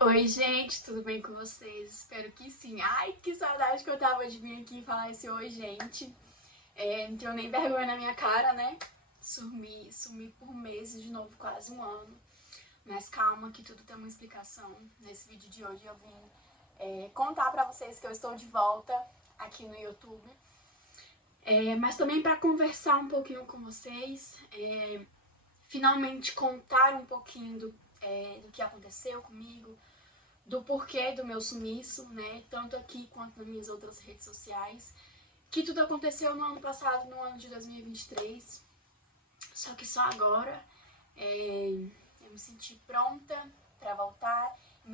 Oi, gente, tudo bem com vocês? Espero que sim. Ai, que saudade que eu tava de vir aqui falar esse oi, gente. Não tenho nem vergonha na minha cara, né? Sumi por meses, de novo, quase um ano. Mas calma, que tudo tem uma explicação. Nesse vídeo de hoje eu vim contar pra vocês que eu estou de volta aqui no YouTube. Mas também pra conversar um pouquinho com vocês. Finalmente contar um pouquinho do que aconteceu comigo, do porquê do meu sumiço, né? Tanto aqui quanto nas minhas outras redes sociais. Que tudo aconteceu no ano passado, no ano de 2023. Só que só agora eu me senti pronta pra voltar. Eu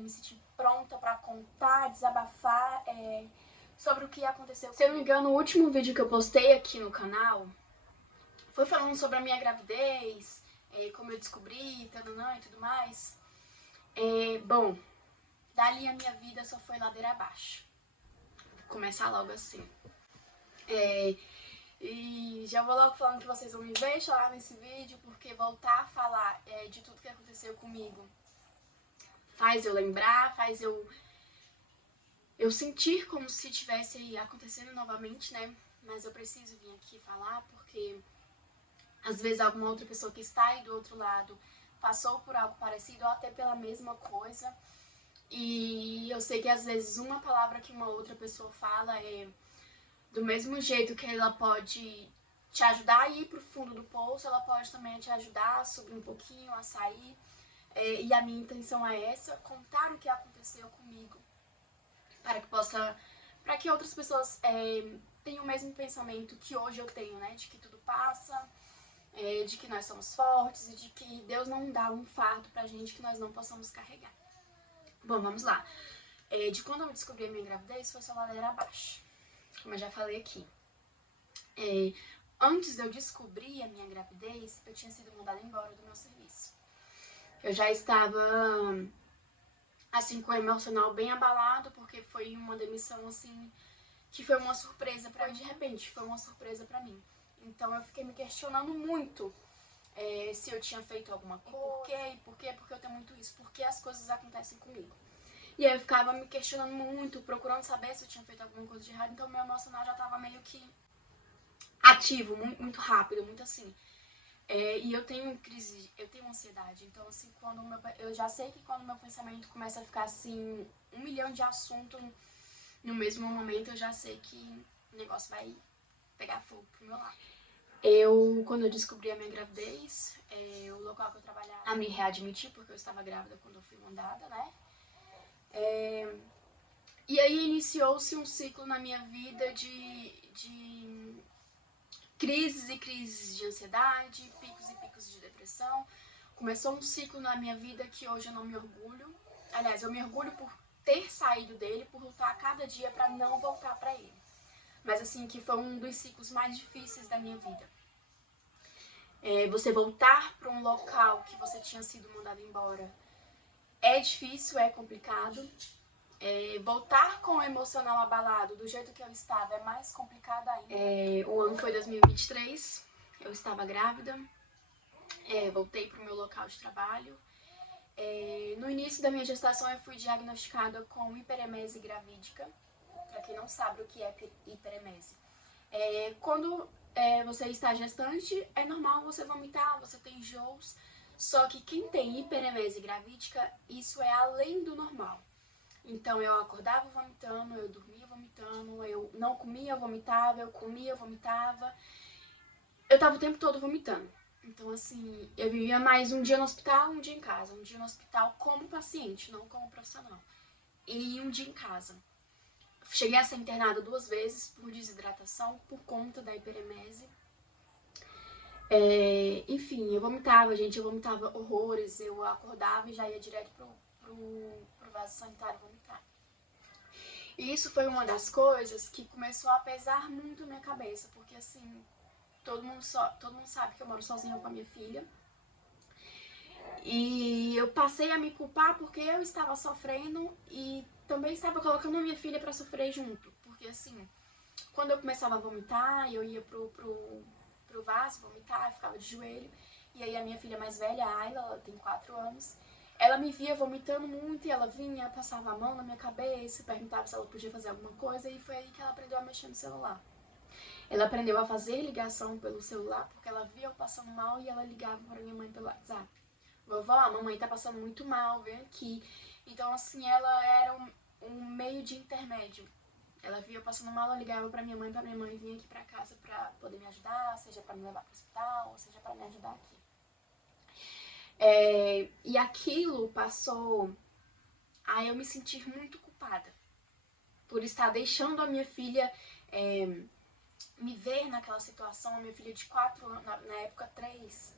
me senti pronta pra contar, desabafar sobre o que aconteceu. Se eu não me engano, o último vídeo que eu postei aqui no canal foi falando sobre a minha gravidez, como eu descobri, tananã e tudo mais. Bom, dali a minha vida só foi ladeira abaixo. Vou começar logo assim. E já vou logo falando que vocês vão me ver chorar nesse vídeo, porque voltar a falar de tudo que aconteceu comigo faz eu lembrar, faz eu sentir como se tivesse acontecendo novamente, né? Mas eu preciso vir aqui falar porque às vezes alguma outra pessoa que está aí do outro lado passou por algo parecido ou até pela mesma coisa. E eu sei que às vezes uma palavra que uma outra pessoa fala do mesmo jeito que ela pode te ajudar a ir pro fundo do poço, ela pode também te ajudar a subir um pouquinho, a sair. E a minha intenção é essa, contar o que aconteceu comigo, para que outras pessoas tenham o mesmo pensamento que hoje eu tenho, né? De que tudo passa, de que nós somos fortes e de que Deus não dá um fardo pra gente que nós não possamos carregar. Bom, vamos lá. De quando eu descobri a minha gravidez, foi só ladeira abaixo, como eu já falei aqui. Antes de eu descobrir a minha gravidez, eu tinha sido mandada embora do meu serviço. Eu já estava, assim, com o emocional bem abalado, porque foi uma demissão, assim, que foi uma surpresa pra mim. De repente, foi uma surpresa pra mim. Então eu fiquei me questionando muito se eu tinha feito alguma coisa. Por quê? Porque eu tenho muito isso. Por que as coisas acontecem comigo? E aí eu ficava me questionando muito, procurando saber se eu tinha feito alguma coisa de errado. Então meu emocional já tava meio que ativo, muito, muito rápido, muito assim. E eu tenho crise, eu tenho ansiedade. Então, assim, eu já sei que quando meu pensamento começa a ficar assim, 1 milhão de assuntos no mesmo momento, eu já sei que o negócio vai pegar fogo pro meu lado. Quando eu descobri a minha gravidez, o local que eu trabalhava a me readmitir, porque eu estava grávida quando eu fui mandada, né? E aí iniciou-se um ciclo na minha vida de crises e crises de ansiedade, picos e picos de depressão. Começou um ciclo na minha vida que hoje eu não me orgulho. Aliás, eu me orgulho por ter saído dele, por lutar cada dia para não voltar para ele. Mas assim, que foi um dos ciclos mais difíceis da minha vida. Você voltar para um local que você tinha sido mandado embora é difícil, é complicado. Voltar com o emocional abalado do jeito que eu estava é mais complicado ainda. O ano foi 2023, eu estava grávida, voltei para o meu local de trabalho. No início da minha gestação eu fui diagnosticada com hiperemese gravídica. Para quem não sabe o que é hiperemese. Quando você está gestante, é normal você vomitar, você tem enjoos. Só que quem tem hiperemese gravídica, isso é além do normal. Então eu acordava vomitando, eu dormia vomitando, eu não comia, eu vomitava, eu comia, eu vomitava. Eu tava o tempo todo vomitando. Então assim, eu vivia mais um dia no hospital, um dia em casa. Um dia no hospital como paciente, não como profissional. E um dia em casa. Cheguei a ser internada 2 vezes por desidratação, por conta da hiperemese. Enfim, eu vomitava, gente, eu vomitava horrores. Eu acordava e já ia direto pro vaso sanitário vomitar. E isso foi uma das coisas que começou a pesar muito na minha cabeça, porque assim, todo mundo sabe que eu moro sozinha com a minha filha. E eu passei a me culpar porque eu estava sofrendo e também estava colocando a minha filha pra sofrer junto. Porque assim, quando eu começava a vomitar, eu ia pro vaso vomitar, eu ficava de joelho. E aí a minha filha mais velha, a Ayla, ela tem 4 anos, ela me via vomitando muito e ela vinha, passava a mão na minha cabeça, perguntava se ela podia fazer alguma coisa, e foi aí que ela aprendeu a mexer no celular. Ela aprendeu a fazer ligação pelo celular porque ela via eu passando mal e ela ligava para minha mãe pelo WhatsApp. Vovó, a mamãe tá passando muito mal, vem aqui. Então, assim, ela era um meio de intermédio. Ela via eu passando mal, ela ligava pra minha mãe vir aqui pra casa pra poder me ajudar, seja pra me levar pro hospital, seja pra me ajudar aqui. E aquilo passou a eu me sentir muito culpada por estar deixando a minha filha me ver naquela situação, a minha filha de 4 anos, na época 3,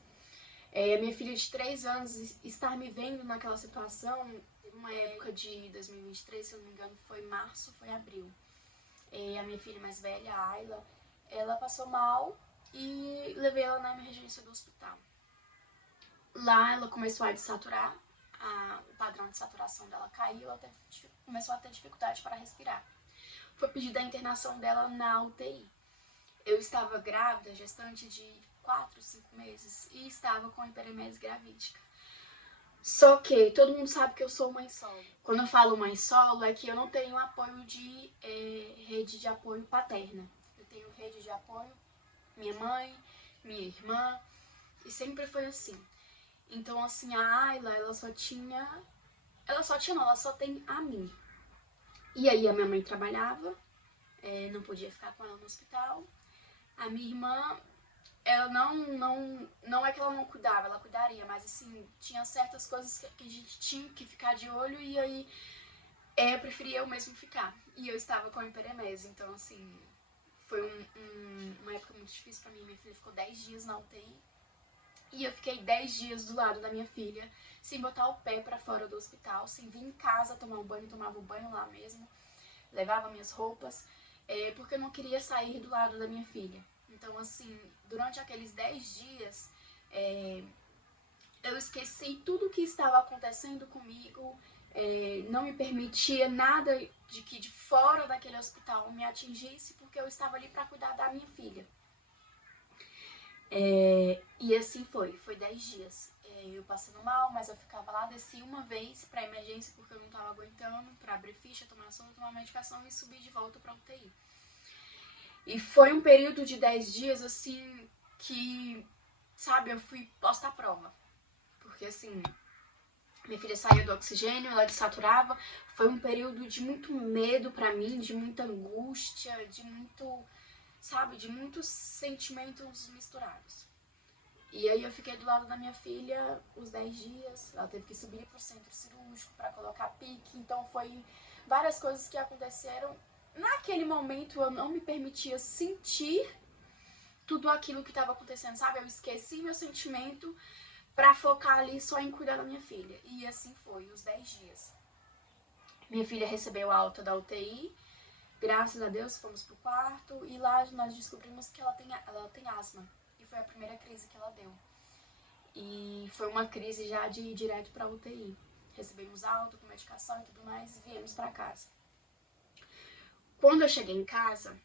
a minha filha de 3 anos estar me vendo naquela situação, uma época de 2023, se eu não me engano, foi março, foi abril. A minha filha mais velha, a Ayla, ela passou mal e levei ela na emergência do hospital. Lá ela começou a desaturar, o padrão de saturação dela caiu, ela começou a ter dificuldade para respirar. Foi pedida a internação dela na UTI. Eu estava grávida, gestante de 4, 5 meses, e estava com hiperemese gravídica. Só que todo mundo sabe que eu sou mãe solo. Quando eu falo mãe solo, é que eu não tenho apoio de rede de apoio paterna. Eu tenho rede de apoio, minha mãe, minha irmã, e sempre foi assim. Então, assim, a Ayla, ela só tem a mim. E aí a minha mãe trabalhava, não podia ficar com ela no hospital. A minha irmã, ela não é que ela não cuidava, ela cuidaria, mas assim, tinha certas coisas que a gente tinha que ficar de olho, e aí eu preferia eu mesmo ficar. E eu estava com hiperemese, então assim, foi uma época muito difícil pra mim. Minha filha ficou 10 dias na UTI, e eu fiquei 10 dias do lado da minha filha, sem botar o pé pra fora do hospital, sem vir em casa tomar um banho, tomava um banho lá mesmo, levava minhas roupas, porque eu não queria sair do lado da minha filha. Então, assim, durante aqueles 10 dias, eu esqueci tudo o que estava acontecendo comigo, não me permitia nada de que de fora daquele hospital me atingisse, porque eu estava ali para cuidar da minha filha. E assim foi 10 dias. Eu passando mal, mas eu ficava lá, desci uma vez pra emergência porque eu não tava aguentando, pra abrir ficha, tomar sonda, tomar medicação e subir de volta pra UTI. E foi um período de 10 dias, assim, que, sabe, eu fui posta à prova. Porque, assim, minha filha saía do oxigênio, ela desaturava. Foi um período de muito medo pra mim, de muita angústia, de muito, sabe, de muitos sentimentos misturados. E aí eu fiquei do lado da minha filha os 10 dias, ela teve que subir pro centro cirúrgico pra colocar pique, então foi várias coisas que aconteceram. Naquele momento eu não me permitia sentir tudo aquilo que estava acontecendo, sabe? Eu esqueci meu sentimento pra focar ali só em cuidar da minha filha. E assim foi, os 10 dias. Minha filha recebeu a alta da UTI, graças a Deus fomos pro quarto, e lá nós descobrimos que ela tem asma. E foi a primeira crise que ela deu. E foi uma crise já de ir direto pra UTI. Recebemos alta com medicação e tudo mais, e viemos pra casa. Quando eu cheguei em casa,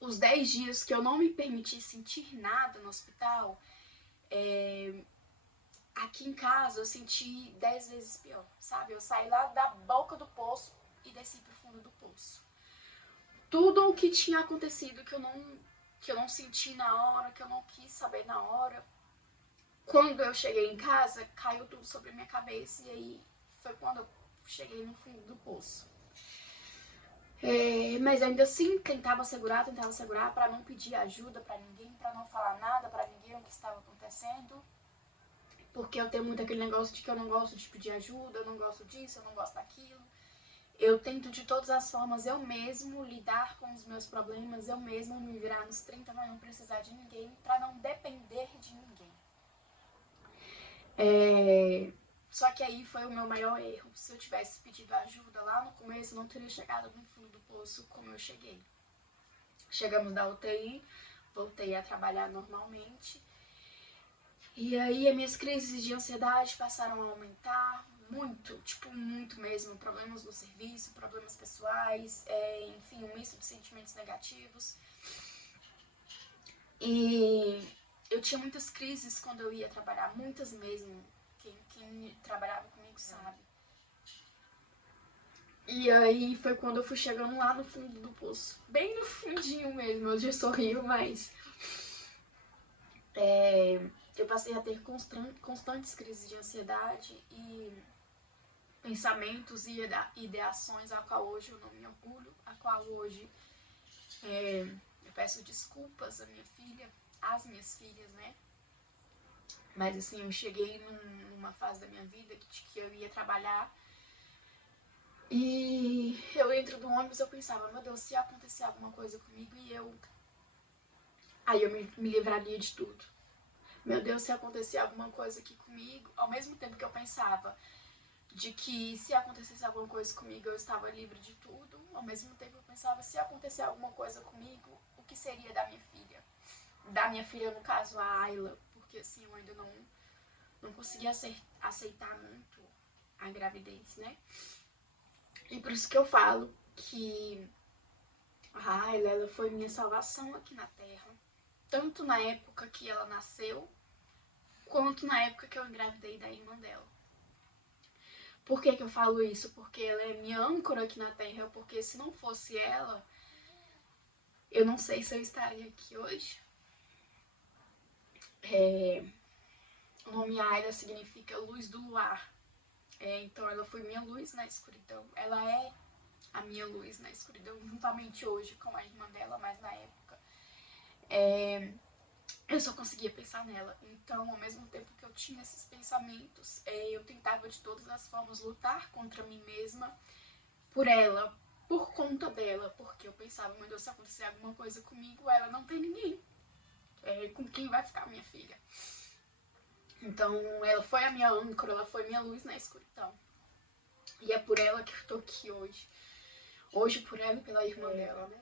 os 10 dias que eu não me permiti sentir nada no hospital, aqui em casa eu senti 10 vezes pior, sabe? Eu saí lá da boca do poço e desci pro fundo do poço. Tudo o que tinha acontecido que eu não senti na hora, que eu não quis saber na hora, quando eu cheguei em casa, caiu tudo sobre a minha cabeça, e aí foi quando eu cheguei no fundo do poço. Mas ainda assim, tentava segurar pra não pedir ajuda pra ninguém, pra não falar nada pra ninguém o que estava acontecendo. Porque eu tenho muito aquele negócio de que eu não gosto de pedir ajuda, eu não gosto disso, eu não gosto daquilo. Eu tento de todas as formas eu mesmo lidar com os meus problemas, eu mesmo me virar nos 30 pra não precisar de ninguém, pra não depender de ninguém. Só que aí foi o meu maior erro. Se eu tivesse pedido ajuda lá no começo, eu não teria chegado no fundo do poço como eu cheguei. Chegamos da UTI, voltei a trabalhar normalmente. E aí as minhas crises de ansiedade passaram a aumentar muito, tipo muito mesmo. Problemas no serviço, problemas pessoais, enfim, um misto de sentimentos negativos. E eu tinha muitas crises quando eu ia trabalhar, muitas mesmo. Quem trabalhava comigo sabe. E aí foi quando eu fui chegando lá no fundo do poço. Bem no fundinho mesmo, eu já sorrio, mas... eu passei a ter constantes crises de ansiedade e pensamentos e ideações a qual hoje eu não me orgulho, a qual hoje eu peço desculpas à minha filha, às minhas filhas, né? Mas assim, eu cheguei numa fase da minha vida que eu ia trabalhar e eu entro no ônibus e eu pensava, meu Deus, se acontecer alguma coisa comigo aí eu me livraria de tudo. Meu Deus, se acontecer alguma coisa aqui comigo, ao mesmo tempo que eu pensava de que se acontecesse alguma coisa comigo eu estava livre de tudo, ao mesmo tempo eu pensava, se acontecer alguma coisa comigo, o que seria da minha filha? Da minha filha, no caso, a Ayla, porque assim, eu ainda não conseguia aceitar muito a gravidez, né? E por isso que eu falo que a Ayla, ela foi minha salvação aqui na Terra, tanto na época que ela nasceu, quanto na época que eu engravidei da irmã dela. Por que eu falo isso? Porque ela é minha âncora aqui na Terra, porque se não fosse ela, eu não sei se eu estaria aqui hoje. O nome Ayla significa luz do luar. Então ela foi minha luz na escuridão. Ela é a minha luz na escuridão, juntamente hoje com a irmã dela, mas na época eu só conseguia pensar nela. Então, ao mesmo tempo que eu tinha esses pensamentos, eu tentava de todas as formas lutar contra mim mesma, por ela, por conta dela, porque eu pensava, meu Deus, se acontecer alguma coisa comigo, ela não tem ninguém. Com quem vai ficar minha filha? Então, ela foi a minha âncora, ela foi minha luz na escuridão. E é por ela que eu tô aqui hoje. Hoje por ela e pela irmã dela, né?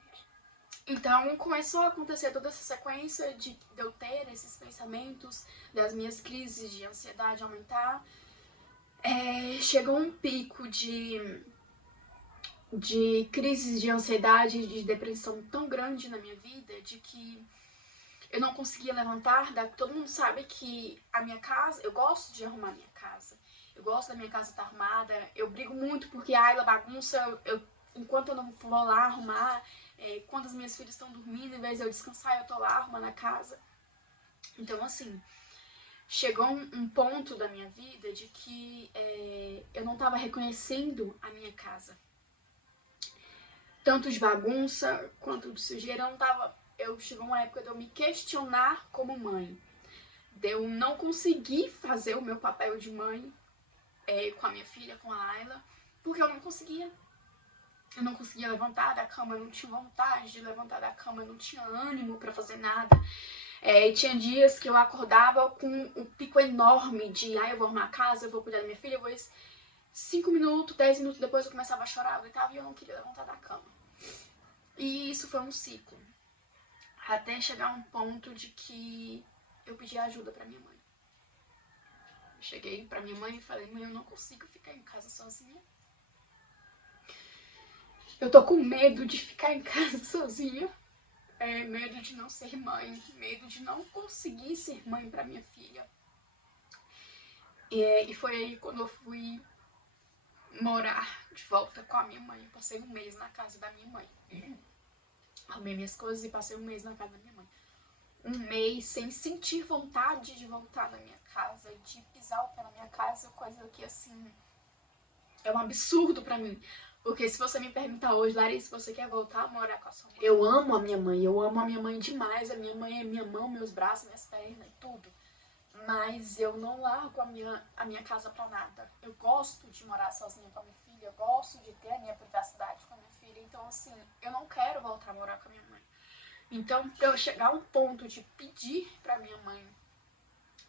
Então, começou a acontecer toda essa sequência de eu ter esses pensamentos, das minhas crises de ansiedade aumentar. Chegou um pico de crises de ansiedade e de depressão tão grande na minha vida, de que eu não conseguia levantar. Todo mundo sabe que a minha casa, eu gosto de arrumar a minha casa. Eu gosto da minha casa estar arrumada. Eu brigo muito porque a Ayla bagunça. Enquanto eu não vou lá arrumar, quando as minhas filhas estão dormindo, em vez de eu descansar, eu tô lá arrumando a casa. Então, assim, chegou um ponto da minha vida de que eu não tava reconhecendo a minha casa. Tanto de bagunça quanto de sujeira, chegou uma época de eu me questionar como mãe. De eu não conseguir fazer o meu papel de mãe com a minha filha, com a Ayla, porque eu não conseguia. Eu não conseguia levantar da cama, eu não tinha vontade de levantar da cama, eu não tinha ânimo pra fazer nada. Tinha dias que eu acordava com um pico enorme de eu vou arrumar a casa, eu vou cuidar da minha filha, 5 minutos, 10 minutos depois eu começava a chorar, eu gritava e eu não queria levantar da cama. E isso foi um ciclo. Até chegar a um ponto de que eu pedi ajuda pra minha mãe. Cheguei pra minha mãe e falei, mãe, eu não consigo ficar em casa sozinha. Eu tô com medo de ficar em casa sozinha. Medo de não ser mãe, medo de não conseguir ser mãe pra minha filha. E foi aí quando eu fui morar de volta com a minha mãe. Eu passei um mês na casa da minha mãe. Arrumei minhas coisas e passei um mês na casa da minha mãe. Um mês sem sentir vontade de voltar na minha casa, de pisar o pé na minha casa, coisa que assim é um absurdo pra mim. Porque se você me perguntar hoje, Larissa, você quer voltar a morar com a sua mãe? Eu amo a minha mãe demais. A minha mãe é minha mão, meus braços, minhas pernas e tudo. Mas eu não largo a minha casa pra nada. Eu gosto de morar sozinha com a minha filha, eu gosto de ter a minha privacidade com a minha filha. Então, assim, eu não quero voltar a morar com a minha mãe. Então, pra eu chegar a um ponto de pedir pra minha mãe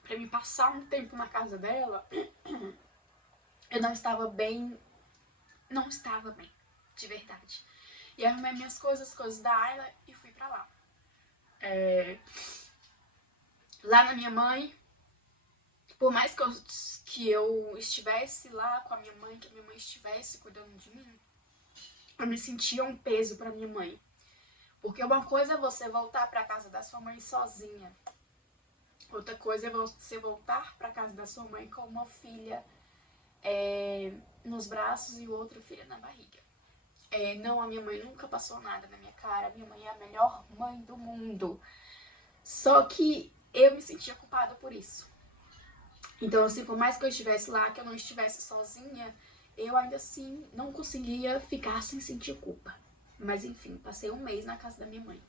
pra me passar um tempo na casa dela, eu não estava bem, de verdade. E arrumei minhas coisas da Ayla e fui pra lá. Lá na minha mãe, por mais que eu estivesse lá com a minha mãe, que a minha mãe estivesse cuidando de mim, eu me sentia um peso pra minha mãe. Porque uma coisa é você voltar pra casa da sua mãe sozinha. Outra coisa é você voltar pra casa da sua mãe com uma filha nos braços e outra filha na barriga. Não, a minha mãe nunca passou nada na minha cara. Minha mãe é a melhor mãe do mundo. Só que eu me sentia culpada por isso. Então, assim, por mais que eu estivesse lá, que eu não estivesse sozinha, eu ainda assim não conseguia ficar sem sentir culpa. Mas enfim, passei um mês na casa da minha mãe.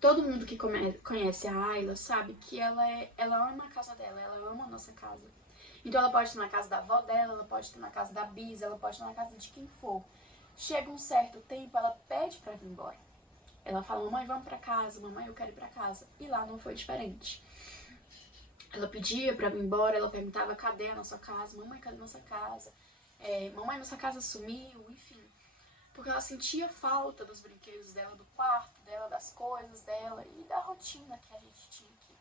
Todo mundo que conhece a Ayla sabe que ela ama a casa dela, ela ama a nossa casa. Então ela pode estar na casa da avó dela, ela pode estar na casa da Bisa, ela pode estar na casa de quem for. Chega um certo tempo, ela pede pra vir embora. Ela fala, mamãe, vamos pra casa, mamãe, eu quero ir pra casa. E lá não foi diferente. Ela pedia pra vir embora, ela perguntava, cadê a nossa casa? Mamãe, cadê a nossa casa? Mamãe, nossa casa sumiu, enfim. Porque ela sentia falta dos brinquedos dela, do quarto dela, das coisas dela e da rotina que a gente tinha aqui.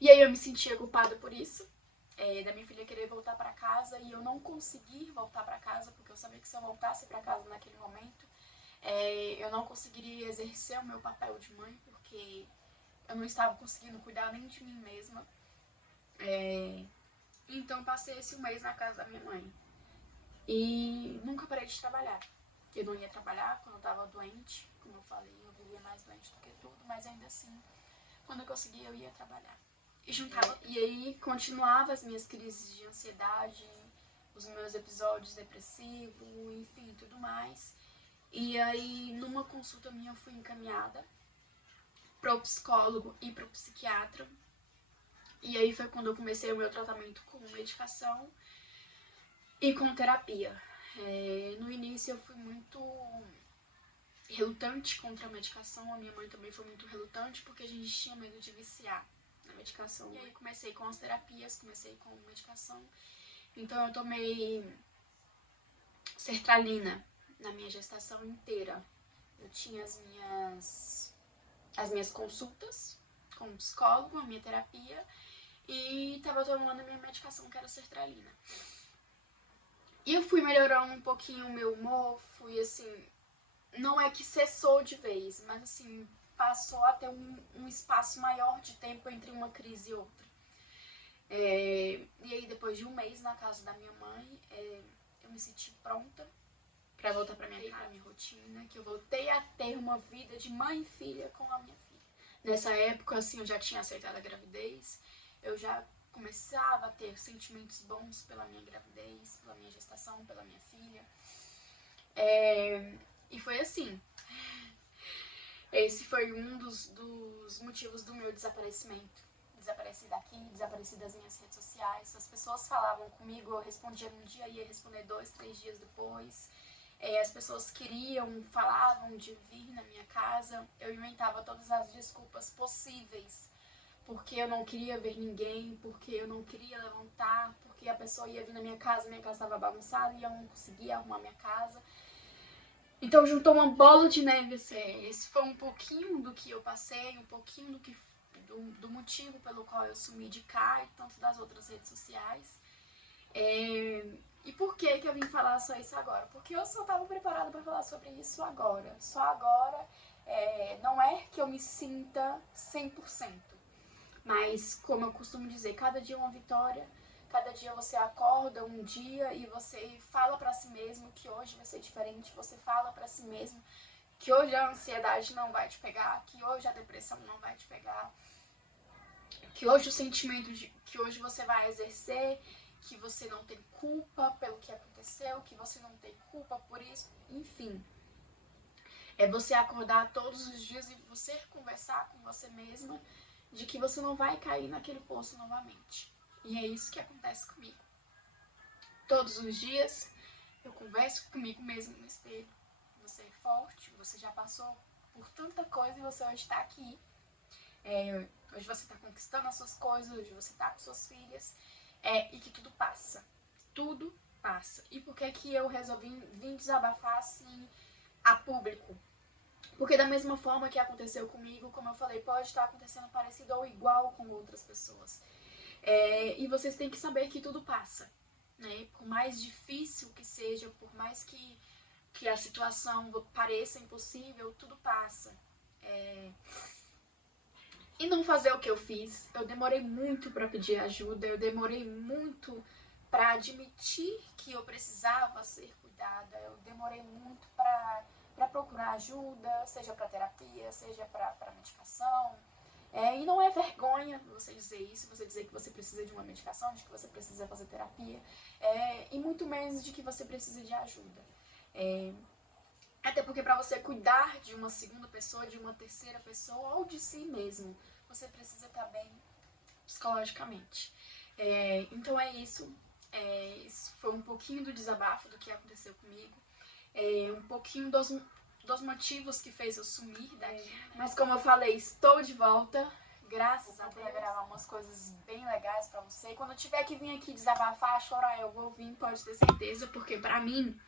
E aí eu me sentia culpada por isso, da minha filha querer voltar pra casa e eu não conseguir voltar pra casa, porque eu sabia que se eu voltasse pra casa naquele momento, eu não conseguiria exercer o meu papel de mãe, porque eu não estava conseguindo cuidar nem de mim mesma. Então passei esse mês na casa da minha mãe. E nunca parei de trabalhar. Eu não ia trabalhar quando eu tava doente, como eu falei, eu vivia mais doente do que tudo, mas ainda assim, quando eu conseguia, eu ia trabalhar. E juntava. E aí continuava as minhas crises de ansiedade, os meus episódios depressivos, enfim, tudo mais. E aí, numa consulta minha, eu fui encaminhada pro psicólogo e pro psiquiatra. E aí foi quando eu comecei o meu tratamento com medicação e com terapia. No início eu fui muito relutante contra a medicação, a minha mãe também foi muito relutante porque a gente tinha medo de viciar na medicação. E aí comecei com as terapias, comecei com medicação. Então eu tomei sertralina na minha gestação inteira. Eu tinha as minhas consultas com o psicólogo, a minha terapia, e tava tomando a minha medicação, que era sertralina. E eu fui melhorando um pouquinho o meu humor, fui assim, não é que cessou de vez, mas assim, passou a ter um espaço maior de tempo entre uma crise e outra. E aí depois de um mês na casa da minha mãe, eu me senti pronta pra voltar pra minha casa, minha rotina, que eu voltei a ter uma vida de mãe e filha com a minha filha. Nessa época, assim, eu já tinha aceitado a gravidez, eu já começava a ter sentimentos bons pela minha gravidez, pela minha gestação, pela minha filha. E foi assim. Esse foi um dos motivos do meu desaparecimento. Desapareci daqui, desapareci das minhas redes sociais. As pessoas falavam comigo, eu respondia num dia, ia responder 2, 3 dias depois. As pessoas queriam, falavam de vir na minha casa. Eu inventava todas as desculpas possíveis. Porque eu não queria ver ninguém, porque eu não queria levantar, porque a pessoa ia vir na minha casa estava bagunçada e eu não conseguia arrumar minha casa. Então juntou uma bola de neve, assim. Esse foi um pouquinho do que eu passei, um pouquinho do motivo pelo qual eu sumi de cá e tanto das outras redes sociais. E por que eu vim falar só isso agora? Porque eu só estava preparada para falar sobre isso agora. Só agora, não é que eu me sinta 100%. Mas, como eu costumo dizer, cada dia é uma vitória. Cada dia você acorda um dia e você fala pra si mesmo que hoje vai ser diferente. Você fala pra si mesmo que hoje a ansiedade não vai te pegar, que hoje a depressão não vai te pegar, que hoje o sentimento que hoje você vai exercer, que você não tem culpa pelo que aconteceu, que você não tem culpa por isso, enfim. É você acordar todos os dias e você conversar com você mesma de que você não vai cair naquele poço novamente. E é isso que acontece comigo. Todos os dias eu converso comigo mesmo no espelho. Você é forte, você já passou por tanta coisa e você hoje está aqui. Hoje você está conquistando as suas coisas, hoje você está com suas filhas. E que tudo passa. Tudo passa. E por que eu resolvi vir desabafar assim a público? Porque da mesma forma que aconteceu comigo, como eu falei, pode estar acontecendo parecido ou igual com outras pessoas. E vocês têm que saber que tudo passa, né? Por mais difícil que seja, por mais que a situação pareça impossível, tudo passa. e não fazer o que eu fiz. Eu demorei muito pra pedir ajuda, eu demorei muito pra admitir que eu precisava ser cuidada, eu demorei muito pra procurar ajuda, seja pra terapia, seja pra medicação. E não é vergonha você dizer isso, você dizer que você precisa de uma medicação, de que você precisa fazer terapia, e muito menos de que você precisa de ajuda. Até porque para você cuidar de uma segunda pessoa, de uma terceira pessoa ou de si mesmo, você precisa estar bem psicologicamente. Então é isso. Isso foi um pouquinho do desabafo do que aconteceu comigo. Um pouquinho dos motivos que fez eu sumir daqui. Mas como eu falei, estou de volta. Graças a Deus. Vou gravar umas coisas bem legais pra você. Quando eu tiver que vir aqui desabafar, chorar, eu vou vir, pode ter certeza. Porque pra mim,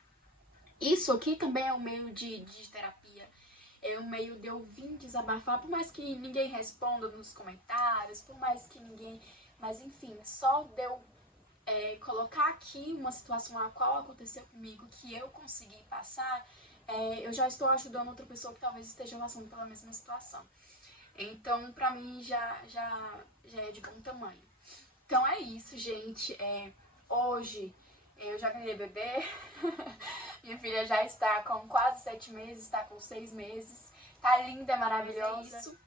isso aqui também é um meio de terapia. É um meio de eu vir desabafar, por mais que ninguém responda nos comentários, por mais que ninguém... Mas enfim, só de eu colocar aqui uma situação a qual aconteceu comigo, que eu consegui passar, eu já estou ajudando outra pessoa que talvez esteja passando pela mesma situação. Então, pra mim, já é de bom tamanho. Então é isso, gente. Hoje eu já ganhei bebê. Minha filha já está com quase 7 meses, está com 6 meses. Tá linda, maravilhosa. É isso.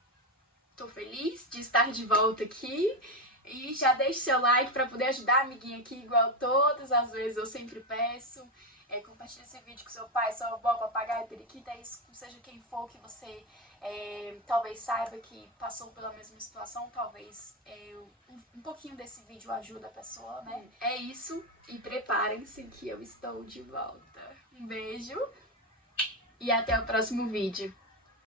Tô feliz de estar de volta aqui. E já deixe seu like para poder ajudar a amiguinha aqui, igual todas as vezes eu sempre peço. Compartilhe esse vídeo com seu pai, sua avó, papagaio, periquita, isso, seja quem for que você talvez saiba que passou pela mesma situação, talvez um pouquinho desse vídeo ajuda a pessoa, né? É isso, e preparem-se que eu estou de volta. Um beijo e até o próximo vídeo.